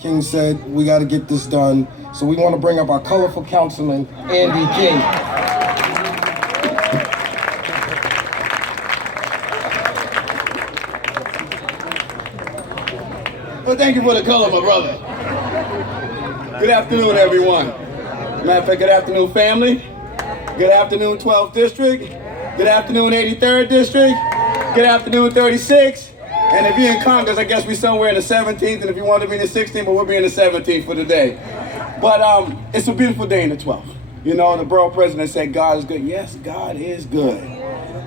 King said we got to get this done, so we want to bring up our colorful councilman, Andy King. Well, thank you for the color, my brother. Good afternoon, everyone. Matter of fact, good afternoon, family. Good afternoon, 12th District. Good afternoon, 83rd District. Good afternoon, 36. And if you're in Congress, I guess we're somewhere in the 17th, and if you want to be in the 16th, but we'll be in the 17th for today. But it's a beautiful day in the 12th. You know, the borough president said God is good. Yes, God is good.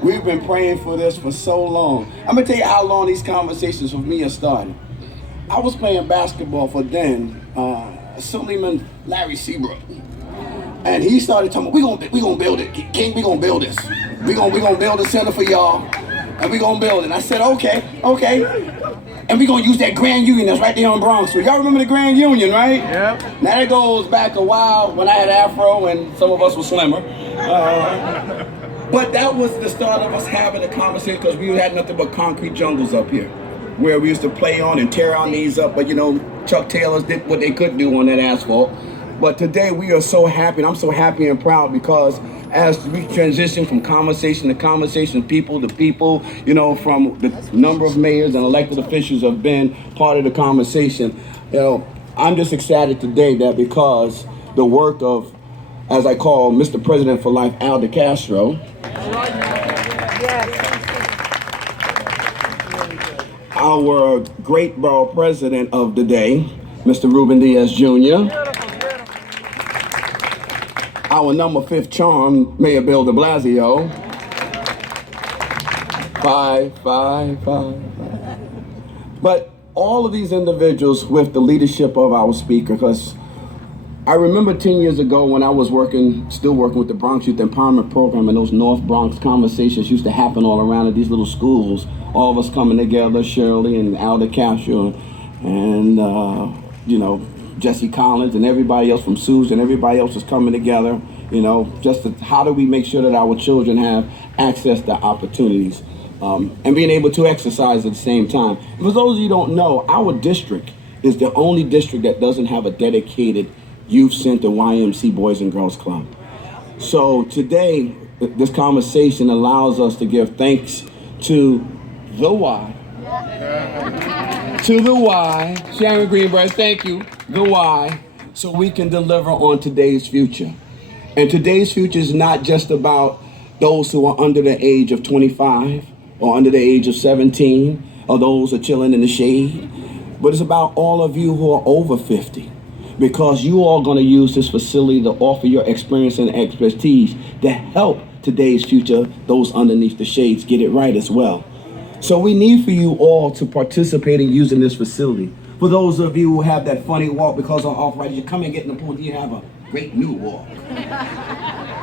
We've been praying for this for so long. I'm going to tell you how long these conversations with me have started. I was playing basketball for then, Assemblyman Larry Seabrook. And he started talking, we gonna build it. King, we gonna build this. We gonna build a center for y'all. And we gonna build it. And I said, okay. And we gonna use that Grand Union that's right there on Bronx Street. Y'all remember the Grand Union, right? Yep. Now that goes back a while when I had afro and some of us were slimmer. But that was the start of us having a conversation because we had nothing but concrete jungles up here where we used to play on and tear our knees up. But you know, Chuck Taylors did what they could do on that asphalt. But today we are so happy, and I'm so happy and proud because as we transition from conversation to conversation, people to people, you know, from the number of mayors and elected officials have been part of the conversation. You know, I'm just excited today that because the work of, as I call Mr. President for Life, Al DeCastro, our great borough president of the day, Mr. Ruben Diaz Jr., our number 5th charm, Mayor Bill de Blasio. Five. But all of these individuals with the leadership of our speaker, because I remember 10 years ago when I was still working with the Bronx Youth Empowerment Program, and those North Bronx conversations used to happen all around at these little schools. All of us coming together, Shirley and Al DeCastro and you know, Jesse Collins and everybody else from Suze and everybody else is coming together, you know, just to, how do we make sure that our children have access to opportunities and being able to exercise at the same time. For those of you who don't know, our district is the only district that doesn't have a dedicated youth center YMCA Boys and Girls Club. So today, this conversation allows us to give thanks to the Y. To the Y, Sharon Greenbright, thank you, the Y, so we can deliver on today's future. And today's future is not just about those who are under the age of 25 or under the age of 17 or those who are chilling in the shade, but it's about all of you who are over 50 because you are going to use this facility to offer your experience and expertise to help today's future, those underneath the shades, get it right as well. So we need for you all to participate in using this facility. For those of you who have that funny walk because of arthritis, you come and get in the pool, you have a great new walk.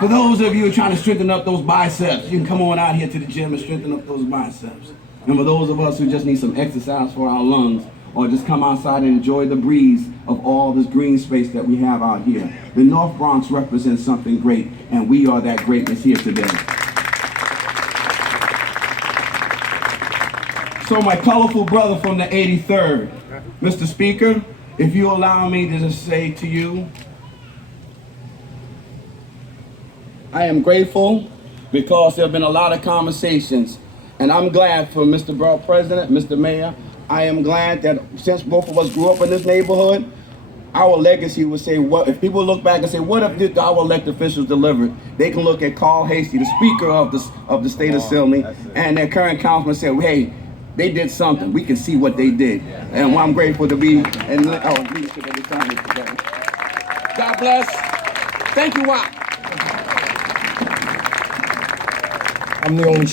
For those of you who are trying to strengthen up those biceps, you can come on out here to the gym and strengthen up those biceps. And for those of us who just need some exercise for our lungs, or just come outside and enjoy the breeze of all this green space that we have out here. The North Bronx represents something great, and we are that greatness here today. So my colorful brother from the 83rd, Mr. Speaker, if you allow me to just say to you, I am grateful because there have been a lot of conversations, and I'm glad for Mr. Borough President, Mr. Mayor. I am glad that since both of us grew up in this neighborhood, our legacy would say, what if people look back and say, what if our elected officials delivered? They can look at Carl Hasty, the Speaker of the State Assembly, and their current councilman say, hey, they did something. We can see what they did. And I'm grateful to be in leadership at this time today. God bless. Thank you, Watt. I'm the only